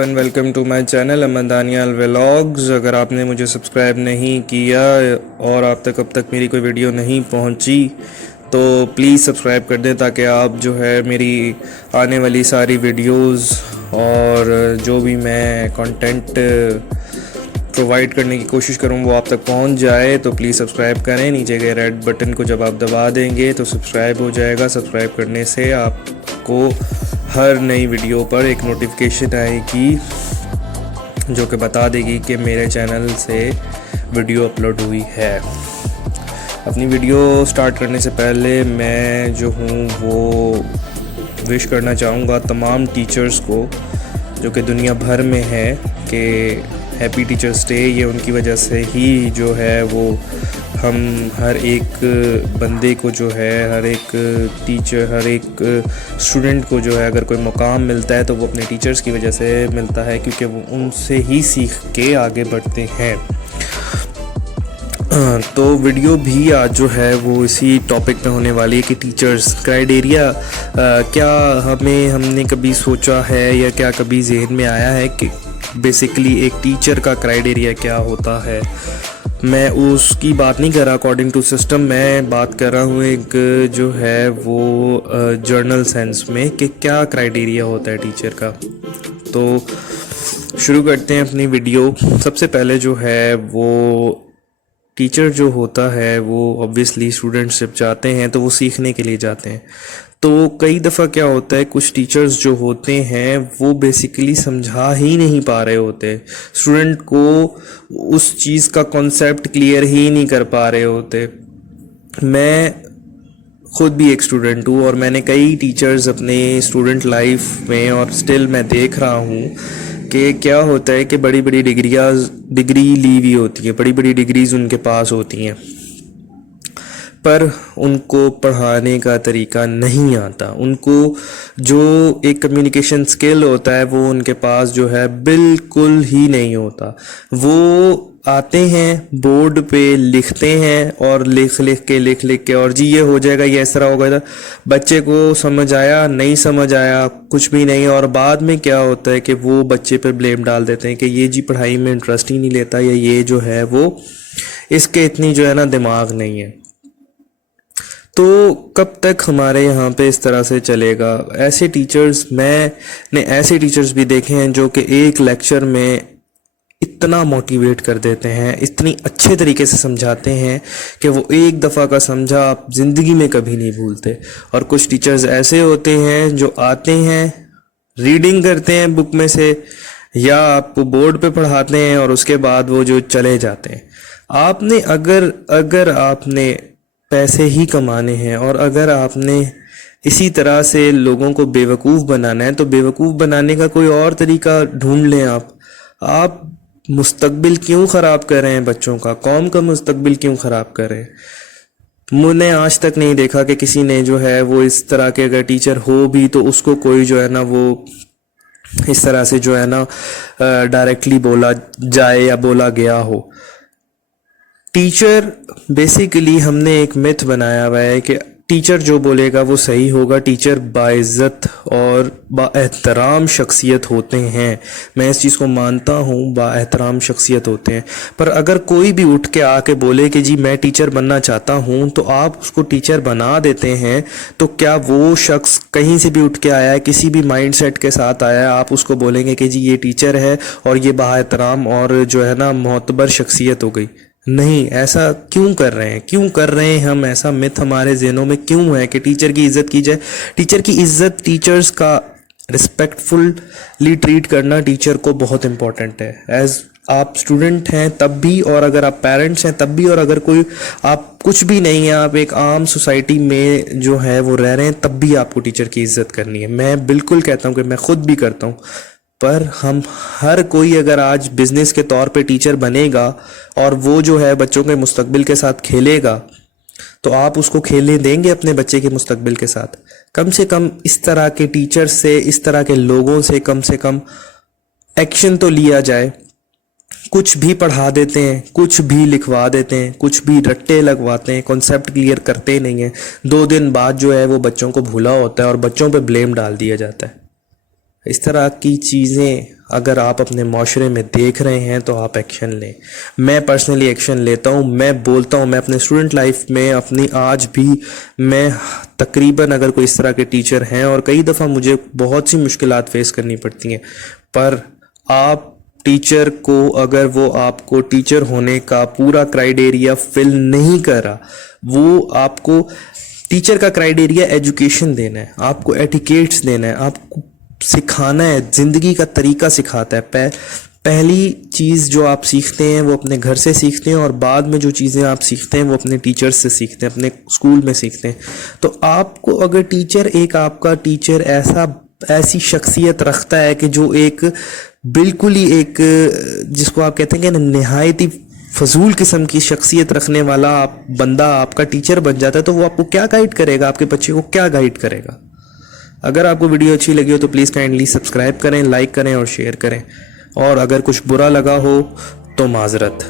Everyone, welcome to my channel Aman Daniyal vlogs. अगर आपने मुझे सब्सक्राइब नहीं किया और आप तक अब तक मेरी कोई वीडियो नहीं पहुंची तो प्लीज़ सब्सक्राइब कर दें, ताकि आप जो है मेरी आने वाली सारी वीडियोस और जो भी मैं कंटेंट प्रोवाइड करने की कोशिश करूँ वो आप तक पहुंच जाए। तो प्लीज़ सब्सक्राइब करें। नीचे के रेड बटन को जब आप दबा देंगे तो सब्सक्राइब हो जाएगा। सब्सक्राइब करने से आपको हर नई वीडियो पर एक नोटिफिकेशन आएगी जो कि बता देगी कि मेरे चैनल से वीडियो अपलोड हुई है। अपनी वीडियो स्टार्ट करने से पहले मैं जो हूँ वो विश करना चाहूँगा तमाम टीचर्स को जो कि दुनिया भर में है कि हैप्पी टीचर्स डे। ये उनकी वजह से ही जो है वो हम हर एक बंदे को जो है, हर एक टीचर, हर एक स्टूडेंट को जो है अगर कोई मुकाम मिलता है तो वो अपने टीचर्स की वजह से मिलता है, क्योंकि वो उनसे ही सीख के आगे बढ़ते हैं। तो वीडियो भी आज जो है वो इसी टॉपिक पे होने वाली है कि टीचर्स क्राइटेरिया क्या हमने कभी सोचा है या क्या कभी जहन में आया है कि बेसिकली एक टीचर का क्राइटेरिया क्या होता है। मैं उसकी बात नहीं कर रहा अकॉर्डिंग टू सिस्टम, मैं बात कर रहा हूँ एक जो है वो जर्नल सेंस में कि क्या क्राइटेरिया होता है टीचर का। तो शुरू करते हैं अपनी वीडियो। सबसे पहले जो है वो टीचर जो होता है वो ऑब्वियसली स्टूडेंट्स जब जाते हैं तो वो सीखने के लिए जाते हैं। तो कई दफ़ा क्या होता है, कुछ टीचर्स जो होते हैं वो बेसिकली समझा ही नहीं पा रहे होते, स्टूडेंट को उस चीज़ का कॉन्सेप्ट क्लियर ही नहीं कर पा रहे होते। मैं खुद भी एक स्टूडेंट हूँ और मैंने कई टीचर्स अपने स्टूडेंट लाइफ में और स्टिल मैं देख रहा हूँ कि क्या होता है कि बड़ी बड़ी डिग्री ली हुई होती है, बड़ी बड़ी डिग्रीज उनके पास होती हैं, पर उनको पढ़ाने का तरीका नहीं आता। उनको जो एक कम्युनिकेशन स्किल होता है वो उनके पास जो है बिल्कुल ही नहीं होता। वो आते हैं बोर्ड पे लिखते हैं और लिख के और जी ये हो जाएगा, ये इस तरह होगा। बच्चे को समझ आया नहीं समझ आया कुछ भी नहीं, और बाद में क्या होता है कि वो बच्चे पे ब्लेम डाल देते हैं कि ये जी पढ़ाई में इंटरेस्ट ही नहीं लेता, या ये जो है वो इसके इतनी जो है ना दिमाग नहीं है। तो कब तक हमारे यहाँ पे इस तरह से चलेगा? ऐसे टीचर्स, मैंने ऐसे टीचर्स भी देखे हैं जो कि एक लेक्चर में इतना मोटिवेट कर देते हैं, इतनी अच्छे तरीके से समझाते हैं कि वो एक दफ़ा का समझा आप ज़िंदगी में कभी नहीं भूलते। और कुछ टीचर्स ऐसे होते हैं जो आते हैं, रीडिंग करते हैं बुक में से या आपको बोर्ड पे पढ़ाते हैं और उसके बाद वो जो चले जाते हैं। आपने अगर आपने पैसे ही कमाने हैं और अगर आपने इसी तरह से लोगों को बेवकूफ़ बनाना है तो बेवकूफ़ बनाने का कोई और तरीका ढूंढ लें। आप मुस्तकबिल क्यों ख़राब कर रहे हैं बच्चों का, कौम का मुस्तकबिल क्यों ख़राब कर रहे हैं? मैंने आज तक नहीं देखा कि किसी ने जो है वो इस तरह के अगर टीचर हो भी तो उसको कोई जो है ना वो इस तरह से जो है ना डायरेक्टली बोला जाए या बोला गया हो। टीचर बेसिकली हमने एक मिथ बनाया हुआ है कि टीचर जो बोलेगा वो सही होगा। टीचर बाइज़्ज़त और बाएहतराम शख्सियत होते हैं, मैं इस चीज़ को मानता हूँ, बाएहतराम शख्सियत होते हैं। पर अगर कोई भी उठ के आके बोले कि जी मैं टीचर बनना चाहता हूँ तो आप उसको टीचर बना देते हैं, तो क्या वो शख्स कहीं से भी उठ के आया है, किसी भी माइंडसेट के साथ आया है, आप उसको बोलेंगे कि जी ये टीचर है और ये बाएहतराम और जो है ना मोतबर शख्सियत हो गई? नहीं। ऐसा क्यों कर रहे हैं हम? ऐसा मिथ हमारे ज़हनों में क्यों है कि टीचर की इज़्ज़त की जाए? टीचर की इज़्ज़त, टीचर्स का रिस्पेक्टफुली ट्रीट करना टीचर को बहुत इम्पॉर्टेंट है। एज आप स्टूडेंट हैं तब भी, और अगर आप पेरेंट्स हैं तब भी, और अगर कोई आप कुछ भी नहीं है, आप एक आम सोसाइटी में जो है वो रह रहे हैं तब भी आपको टीचर की इज़्ज़त करनी है। मैं बिल्कुल कहता हूँ कि मैं खुद भी करता हूँ। पर हम हर कोई अगर आज बिजनेस के तौर पे टीचर बनेगा और वो जो है बच्चों के मुस्तकबिल के साथ खेलेगा, तो आप उसको खेलने देंगे अपने बच्चे के मुस्तकबिल के साथ? कम से कम इस तरह के टीचर से, इस तरह के लोगों से कम एक्शन तो लिया जाए। कुछ भी पढ़ा देते हैं, कुछ भी लिखवा देते हैं, कुछ भी रट्टे लगवाते हैं, कॉन्सेप्ट क्लियर करते नहीं हैं। 2 दिन बाद जो है वो बच्चों को भूला होता है और बच्चों पे ब्लेम डाल दिया जाता है। इस तरह की चीज़ें اگر آپ اپنے معاشرے میں دیکھ رہے ہیں تو آپ ایکشن لیں. میں پرسنلی ایکشن لیتا ہوں. میں بولتا ہوں, میں اپنے اسٹوڈنٹ لائف میں اپنی آج بھی میں تقریباً اگر کوئی اس طرح کے ٹیچر ہیں, اور کئی دفعہ مجھے بہت سی مشکلات فیس کرنی پڑتی ہیں, پر آپ ٹیچر کو اگر وہ آپ کو ٹیچر ہونے کا پورا کرائیٹیریا فل نہیں کرا, وہ آپ کو ٹیچر کا کرائیٹیریا ایجوکیشن دینا ہے, آپ کو ایٹیکیٹس دینا ہے, آپ کو سکھانا ہے, زندگی کا طریقہ سکھاتا ہے. پہلی چیز جو آپ سیکھتے ہیں وہ اپنے گھر سے سیکھتے ہیں, اور بعد میں جو چیزیں آپ سیکھتے ہیں وہ اپنے ٹیچر سے سیکھتے ہیں, اپنے اسکول میں سیکھتے ہیں. تو آپ کو اگر ٹیچر, ایک آپ کا ٹیچر ایسی شخصیت رکھتا ہے کہ جو ایک بالکل ہی ایک جس کو آپ کہتے ہیں کہ نہایت ہی فضول قسم کی شخصیت رکھنے والا بندہ آپ کا ٹیچر بن جاتا ہے, تو وہ آپ کو کیا گائیڈ کرے گا, آپ کے بچے کو کیا گائیڈ کرے گا. اگر آپ کو ویڈیو اچھی لگی ہو تو پلیز کائنڈلی سبسکرائب کریں, لائک کریں اور شیئر کریں, اور اگر کچھ برا لگا ہو تو معذرت.